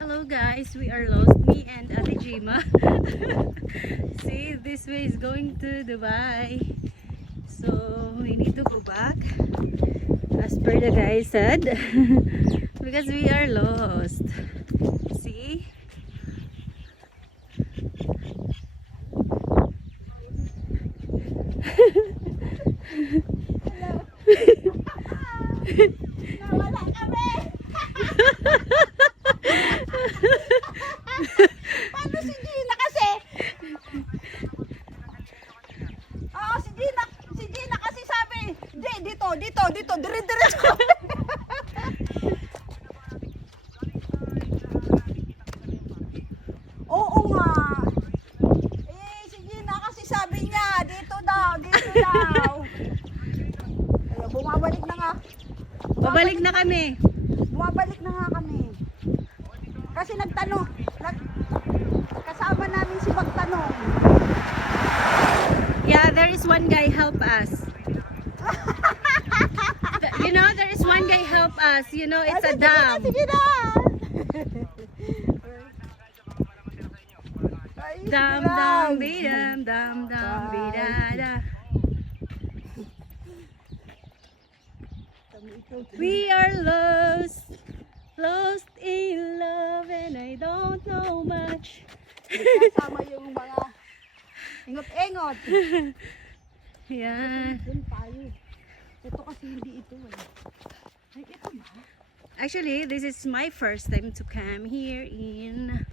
Hello guys, we are lost, me and Ate Jima. See, this way is going to Dubai. So we need to go back as per the guy said because we are lost. See? Nawala kami! Paano si Gina kasi? Oo, si Gina kasi sabi, dito, dire-diretso. Oo nga. Si Gina kasi sabi niya, dito daw. Ayun, bumabalik na nga. Babalik na kami. Bumabalik na nga kami. Kasi kasama namin si Magtanong. Yeah, there is one guy help us. You know, there is one guy help us. You know, it's a dam. Sige na! Ay, Dam sige dam lang. bidam dam dam bidada. We are lost in love and I don't know much. Kasama yung mga ingot-ingot. Yeah. Doon tayo. Ito kasi hindi ito. Ay, ito ba? Actually, this is my first time to come here in